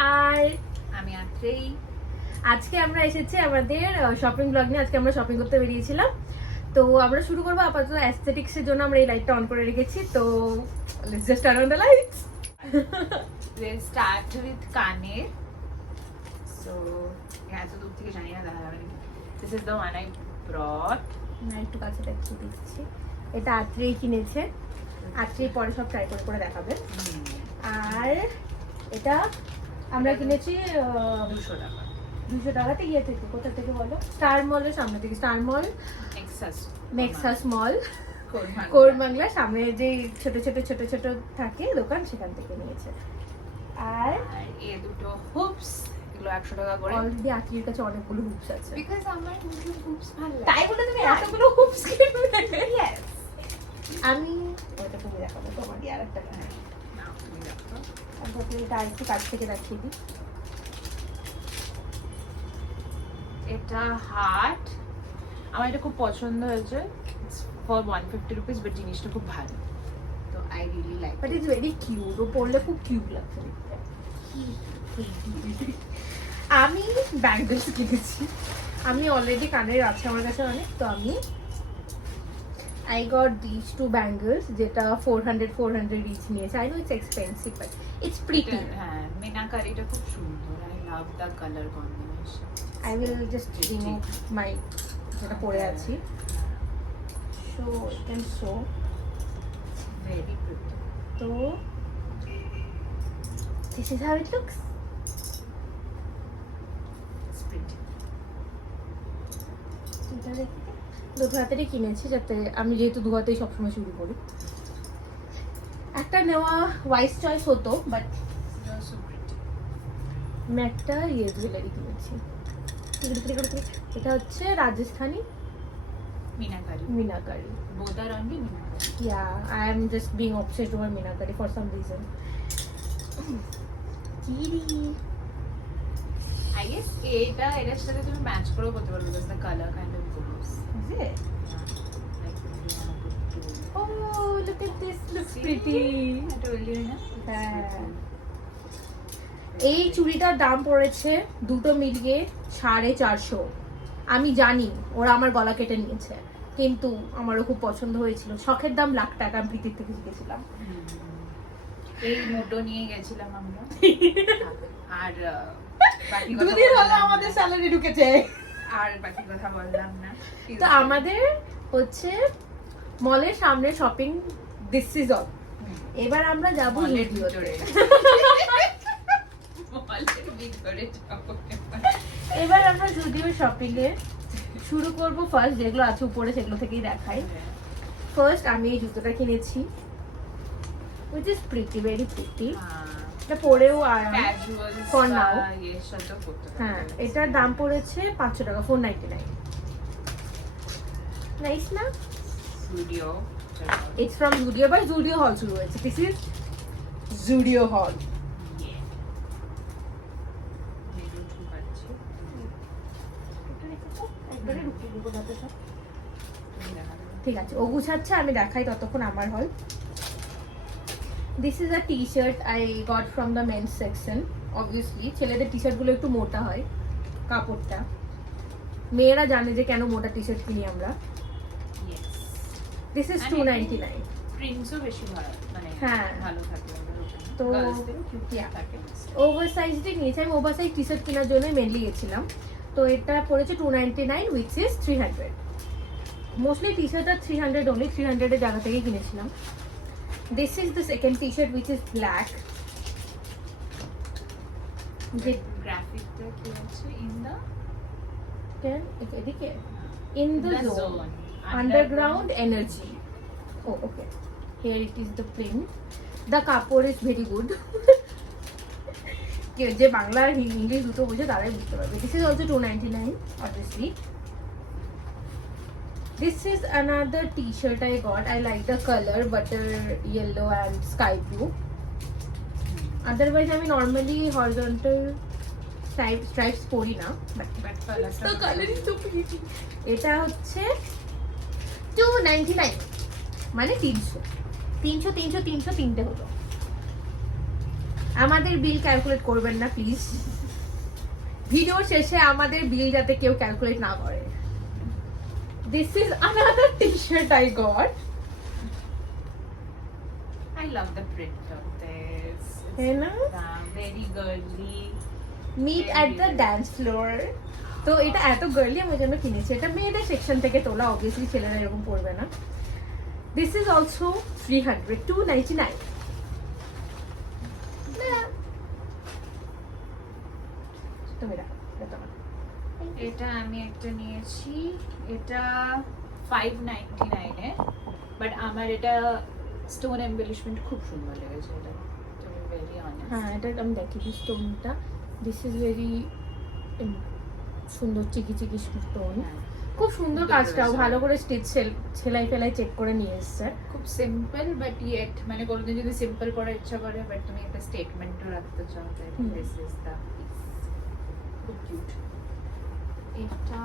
আর আমি আত্রেই। আজকে আমরা এসেছি আমাদের শপিং ব্লগ নিয়ে। আজকে আমরা শপিং করতে বেরিয়েছিলাম, তো আমরা শুরু করবো। আপাতত অ্যাস্থেটিক্স এর জন্য আমরা এই লাইটটা অন করে রেখেছি, তো let's just turn on the lights. We'll start with কানের। So এত দূর থেকে জানি না দেখা যাবে নাকি। This is the one I brought. না, একটু কাছে দেখিয়ে দিচ্ছি। এটা আত্রেই কিনেছে, আত্রেই পরে সব ট্রাই করে দেখাবে। আর এটা আমরা কিনেছি 200 টাকা। 200 টাকাতে। ইয়ে থেকে, কোথা থেকে বলো? স্টার মলের সামনে থেকে। স্টার মল, নেক্সাস মল, কোরবাংলার সামনে যে ছোট ছোট ছোট ছোট থাকে দোকান, সেখান থেকে নিয়েছে। আর এই দুটো হুপস, এগুলো 100 টাকা করে। অলরেডি আত্রির কাছে অনেকগুলো হুপস আছে, বিকজ আমার হুপস ভালো লাগে। তাই বলে তুমি এতগুলো হুপস কিনবে? ইয়েস। আমি ওটা তুমি দেখাবো, তোমারই আর একটা না, তুমি দেখো। আমি এটা একটু কাছ থেকে দেখিয়ে দিই। এটা হার্ট, আমার এটা খুব পছন্দ হয়েছে। ফর 150 রুপিস, বাট জিনিসটা খুব ভালো, তো I really like. But it's very cute, ও পরলে খুব কিউট লাগছে দেখতে। আমি ব্যাঙ্গলস কিনেছি। আমি অলরেডি কানের আছে আমার কাছে অনেক, তো আমি I got these two bangles, যেটা 400 each নিয়েছে। I know it's expensive, but it's pretty. হ্যাঁ, মিনাকারিটা খুব সুন্দর। I love the color combination. I will just remove my যেটা পরে আছি, so you can show. Very pretty. তো this is how it looks. It's pretty. এটা দেখতে দুটো হাতেরই কিনেছি, যাতে আমি যেহেতু দু হাতেই সবসময় শুরু করি। একটা নেওয়া ওয়াইস চয়েস হতো, বাট It's also pretty. আমি একটা জুয়েলারি কিনেছি। এটা হচ্ছে Rajasthani meenakari. Meenakari. Both are only meenakari. Yeah, I am just being obsessed over meenakari for some reason. Kitty. I guess এটার সাথে তুমি ম্যাচ করেও করতে পারবে, because the color kind of goes. Is it? Like if you want to put two. Oh, look at this. Looks See? pretty. I told you না? হ্যাঁ। এই চুড়িটার দাম পড়েছে দুটো মিলিয়ে 450। আমি জানি ওরা আমার গলা কেটে নিয়েছে, কিন্তু আমারও খুব পছন্দ হয়েছিল। শখের দাম লাখ টাকা, আমি প্রীতির থেকে শিখেছিলাম। এই মোটো নিয়ে গেছিলাম আমরা। আর বাকি কথা দুদিন হলো বললাম না। আমাদের স্যালারি ঢুকেছে। আর বাকি কথা বললাম না। তো আমাদের হচ্ছে মলের সামনে শপিং, দিস ইজ অল। এবার আমরা যাব মলের জুডিওতে। মলের ভিতরে যাবো। এবার আমরা জুডিও শপিং এ শুরু করব। ফার্স্ট যেগুলো আছে উপরে সেগুলো থেকেই দেখাই। ফার্স্ট আমি এই জুতোটা কিনেছি, which is pretty, very pretty. এটা পরেও আরাম। Casual For now. এর সাথে করতে পারবে। হ্যাঁ, এটার দাম পড়েছে 500 টাকা, 499। নাইস না? Studio. It's from Zudio, by Zudio Hall শুরু হয়েছে। This is Zudio Hall. ঠিক আছে, ও গুছাচ্ছে, আমি দেখাই ততক্ষণ আমার হল। This is a T shirt I got from the men's section. Obviously ছেলেদের টি শার্ট গুলো একটু মোটা হয় কাপড়টা। মেয়েরা জানে যে কেন মোটা টি শার্ট কিনি আমরা। This is 299। প্রিন্টসও বেশি ভালো, মানে হ্যাঁ। ভালো থাকে ওদের ওখানে। তো গার্লসদেরও কিউট থাকে। ওভার সাইজটি নিয়েছি। আমি ওভার সাইজ টি শার্ট কেনার জন্য মেনলি গেছিলাম। তো এটা পড়েছে 299, which is 300। Mostly T shirt আর 300 অনলি, 300 এর জায়গা থেকে কিনেছিলাম। This is the second T shirt, which is black. যে গ্রাফিকটা কি আছে? এদিকে in the The zone, zone. underground energy. Oh, okay. Here it is the print. The কাপড় is very good. যে বাংলা আর ইংলিশ দুটো বুঝে তারাই বুঝতে পারবে। This is also 299, obviously. This is another t-shirt I got. I like the color, butter yellow and sky blue. Otherwise আমি normally horizontal stripes পরি না, but the color is so pretty. এটা হচ্ছে 299, মানে 300 300 300 300 তিনটে হলো। আমাদের বিল ক্যালকুলেট করবেন না প্লিজ। ভিডিও শেষে আমাদের বিল যাতে কেউ ক্যালকুলেট না করে। This is another t-shirt I got. I love the print of this. है ना? Very girly. Meet at the dance floor. তো এটা এত গার্লি আমি জন্য কিনেছি। এটা মেয়েদের সেকশন থেকে তোলা, অবভিয়াসলি ছেলেরা এরকম পরবে না। This is also 300, 299. তুমি রাখো, এটা তোমার। এটা আমি একটা নিয়েছি, এটা 599 এ, বাট আমার এটা স্টোন এমবেলিশমেন্ট খুব সুন্দর লেগেছে। এটা টু বি ভেরি অনেস্ট। হ্যাঁ, এটা আমি দেখি স্টোনটা। দিস ইজ ভেরি সুন্দর চিকি চিকি স্টোন। খুব সুন্দর কাজটাও, ভালো করে স্টিচ সেলাই ফেলাই চেক করে নিয়ে এসছে। খুব সিম্পল বাট ইয়েট, মানে কোনোদিন যদি সিম্পল পড়ার ইচ্ছা করে বাট তুমি একটা স্টেটমেন্টও রাখতে চাও, দিস ইজ দ্য পিস। খুব কিউট। এটা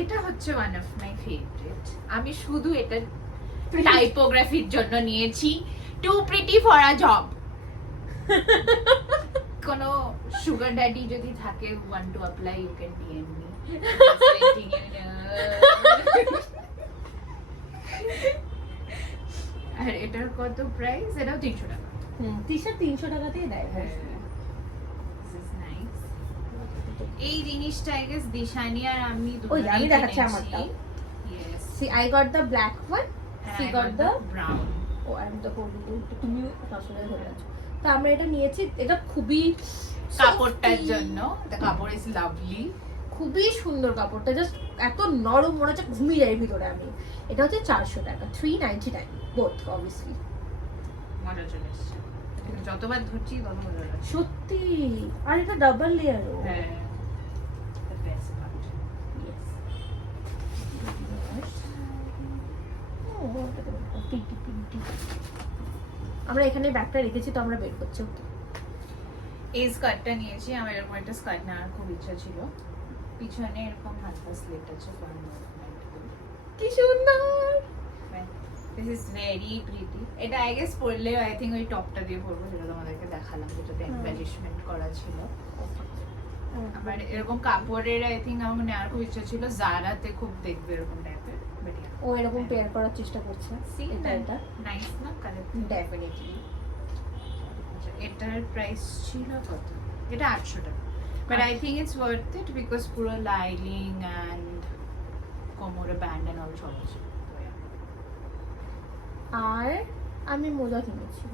এটা হচ্ছে ওয়ান অফ মাই ফেভারিট। আমি শুধু এটা টাইপোগ্রাফির জন্য নিয়েছি। Too pretty for a job. কোনো সুগার ড্যাডি যদি থাকে, want to apply, you can DM me. আর এটার কত প্রাইস? এটাও 300 টাকা। টি-শার্ট 300 টাকাতেই দেয়। এই জিনিসটা আই গেস দিশানি আর আমি ওই আমি দেখাচ্ছি আমারটা। Yes. See, I got the black one. And She I got the brown. oh, and the holding it. তুমি আসলে ধরে আছো। তো আমরা এটা নিয়েছি, এটা খুবই কাপড়টার softy, জন্য, the কাপড় is lovely. খুবই সুন্দর কাপড়টা, জাস্ট এত নরম, মনে হচ্ছে ঘুমিয়ে যায় ভিতরে আমি। এটা হচ্ছে 400 টাকা, 399 both obviously। মজা চলে এসছে। যতবার ধরছি তত মজা লাগছে। সত্যি, আর এটা ডাবল লেয়ারও। হ্যাঁ, the best part. Yes. পিটি। আমরা এখানে ব্যাগটা রেখেছি, তো আমরা বের করছি। ওকে, এই স্কার্টটা নিয়েছি। আমার এরকম একটা স্কার্ট নেওয়ার খুব ইচ্ছা ছিল। পিছনে এরকম হালকা স্লিট আছে, কি সুন্দর। This is very pretty. এটা আই গেস পরলেও আই থিঙ্ক ওই টপটা দিয়ে পরবো, যেটা তোমাদেরকে দেখালাম, যেটাতে এমবেলিশমেন্ট করা ছিল। আবার এরকম কাপড়ের আই থিঙ্ক আমার নেওয়ার খুব ইচ্ছা ছিল, জারাতে খুব দেখবে এরকম টাইপের। ও এরকম পেয়ার করার চেষ্টা করছে। এটা নাইস না কালার? ডেফিনেটলি। এটার প্রাইস ছিল কত? এটা 800 টাকা, but I think it's worth it because পুরো লাইনিং অ্যান্ড কোমরে ব্যান্ড অ্যান্ড অল সব আছে। আর আমি মোজা কিনেছি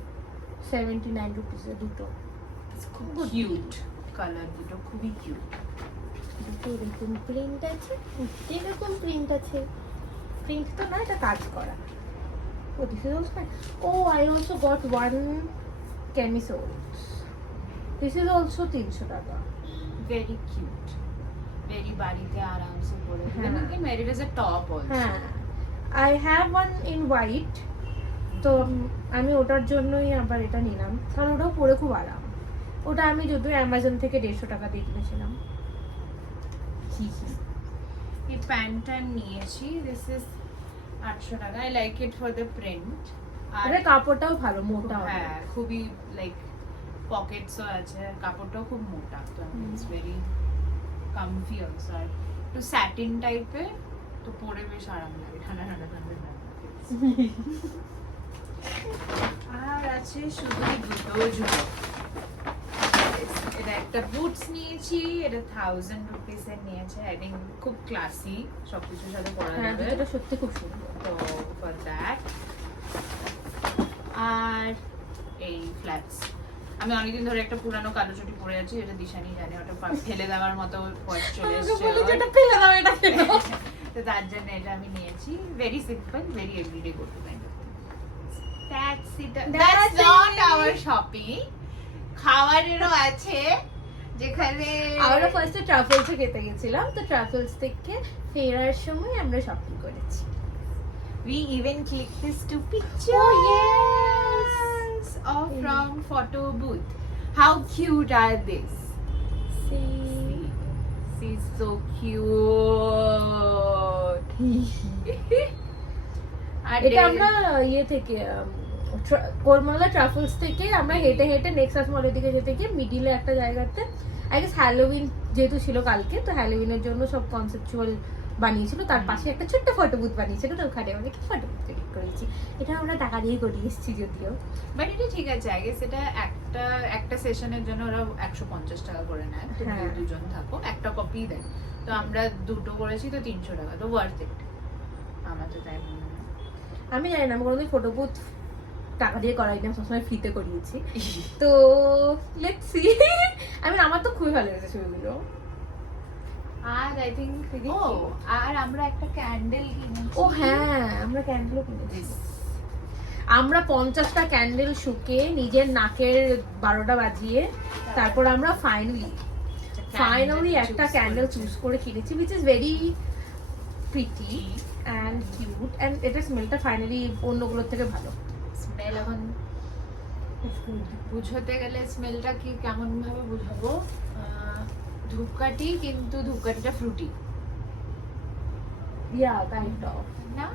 79 রুপিসে দুটো। খুব কিউট কালার, দুটো খুবই কিউট। দুটো এরকম প্রিন্ট আছে, এরকম প্রিন্ট আছে। প্রিন্ট তো না, এটা কাজ করা। Oh this is also, oh I also got one camisoles. This is also 300 টাকা। ভেরি কিউট, ভেরি বাড়িতে আরামসে পরে। হ্যাঁ। You can wear it as a top also. হ্যাঁ, I have one in white, তো আমি ওটার জন্যই আবার এটা নিলাম, কারণ ওটাও পরে খুব আরাম। ওটা আমি যদিও অ্যামাজন থেকে 150 টাকা দিয়ে কিনেছিলাম। এই প্যান্টটা নিয়েছি, দিস ইজ 800 টাকা। I like it for the print. আর আরে কাপড়টাও ভালো, মোটা। হ্যাঁ, খুবই লাইক পকেটসও আছে, কাপড়টাও খুব মোটা, তো ইটস ভেরি কমফি অলসো। আর একটু স্যাটিন টাইপের, তো পরে বেশ আরাম লাগে, ঠান্ডা ঠান্ডা ঠান্ডা লাগে। আর আছে শুধু জুতো। এটা একটা বুটস নিয়েছি, এটা 1000 রুপিস এর নিয়েছে। আই থিঙ্ক খুব ক্লাসি, সবকিছুর সাথে পরা হ্যাঁ, যাবে, জুতোটা সত্যি খুব সুন্দর। তো ফর দ্যাট। আর এই ফ্ল্যাটস, আমি অনেকদিন ধরে একটা পুরানো কালো চটি পরে আছি, এটা দিশানি জানে, ওটা ফেলে দেওয়ার মতো বয়স চলে এসেছে। তো তার জন্য এটা আমি নিয়েছি। Very simple, very everyday go to kind of thing. That's it. That's not our shopping. খাবারেরও আছে, যেখানে আমরা ফার্স্টে ট্রাফেলসে খেতে গেছিলাম, তো ট্রাফেলস থেকে ফেরার সময় আমরা শপিং করেছি। we even clicked these 2 pictures. Oh, yes. Of from photo booth. How cute are these? She's so cute. এটা আমরা ইয়ে থেকে কোরমালা ট্রাফেলস থেকে আমরা হেঁটে হেঁটে নেক্সাস মলের দিকে যেতে গিয়ে মিডিলে একটা জায়গাতে আই গেস হ্যালোউইন যেহেতু ছিল কালকে, তো হ্যালোউইনের জন্য সব কনসেপচুয়াল বানিয়েছিল, তার পাশে একটা ছোট্ট ফটো বুথ বানিয়েছিল, তো ওখানে আমরা কি ফটো বুথ ক্লিক করেছি। এটা আমরা টাকা দিয়ে করিয়ে এসেছি যদিও। বাট এটা ঠিক আছে, আই গেস এটা একটা সেশনের জন্য ওরা 150 টাকা করে নেয়, তো হ্যাঁ। দুজন থাকো একটা কপি দেয়, তো আমরা দুটো করেছি তো 300 টাকা, তো ওয়ার্থ ইট আমার তো তাই মনে হয়। আমি জানি না, আমি কোনোদিন ফটো বুথ টাকা দিয়ে করাই না, সবসময় ফ্রিতে করিয়েছি। তো লেটস সি। আমার তো খুবই ভালো লেগেছে ছবিগুলো। আর আই থিঙ্ক আর আমরা একটা ক্যান্ডেল কিনেছি। ও হ্যাঁ, আমরা ক্যান্ডেলও কিনেছি। আমরা 50টা ক্যান্ডেল শুকে নিজের নাকের 12টা বাজিয়ে তারপর আমরা ফাইনালি একটা ক্যান্ডেল চুজ করে কিনেছি, which is very pretty and cute, and এটা স্মেলটা ফাইনালি অন্যগুলোর থেকে ভালো। স্মেল এখন বুঝতে গেলে স্মেলটা কি কেমন ভাবে বুঝাবো, ধূপকাঠি, কিন্তু ধূপকাঠিটা ফ্রুটি ইয়া কাইন্ড অফ। না?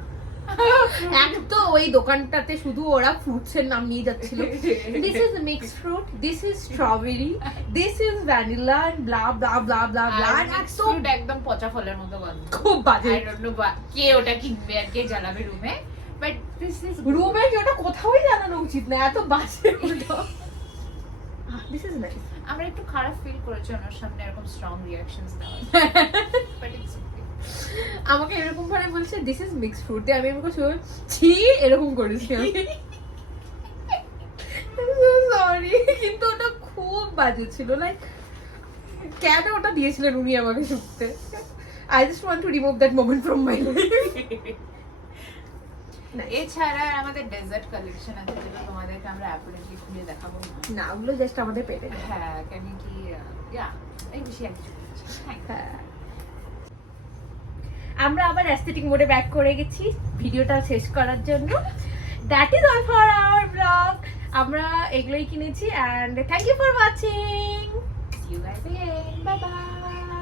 এক তো ওই দোকানটাতে শুধু ওরা ফ্রুটস এর নাম নিয়ে যাচ্ছিল, this is mixed fruit, this is strawberry, this is vanilla and blah blah blah blah blah, fruit একদম পচা ফলের মতো গন্ধ, খুব বাজে। আই ডোন্ট নো কে ওটা কিনবে আর কে জ্বালাবে রুমে, বাট দিস ইজ রুমে কি ওটা কোথাওই জানানো উচিত না, এত বাজে ওটা। This is nice. আমরা একটু খারাপ ফিল করেছি ওনার সামনে এরকম স্ট্রং রিঅ্যাকশনস দেওয়া, বাট ইটস ওকে। আমাকে এরকম করে বলছে দিস ইজ মিক্সড ফ্রুট, আমি আমাকে শুনে ছি এরকম করেছি আমি। সরি, কিন্তু ওটা খুব বাজে ছিল, লাইক কেন ওটা দিয়েছিলেন উনি আমাকে শুনতে। I just want to remove that moment from my life. এছাড়া আমাদের ডেজার্ট কালেকশন আছে, যেটা তোমাদেরকে আমরা অ্যাপারেন্টলি খুলে দেখাবো না, ওগুলো জাস্ট আমাদের পেটে। হ্যাঁ, কেন কি এই বেশি একটু হ্যাঁ, আমরা আবার অ্যাস্থেটিক মোডে ব্যাক করে গেছি ভিডিওটা শেষ করার জন্য। That is all for our blog. আমরা এগুলোই কিনেছি, and thank you for watching. See you guys again. Bye bye.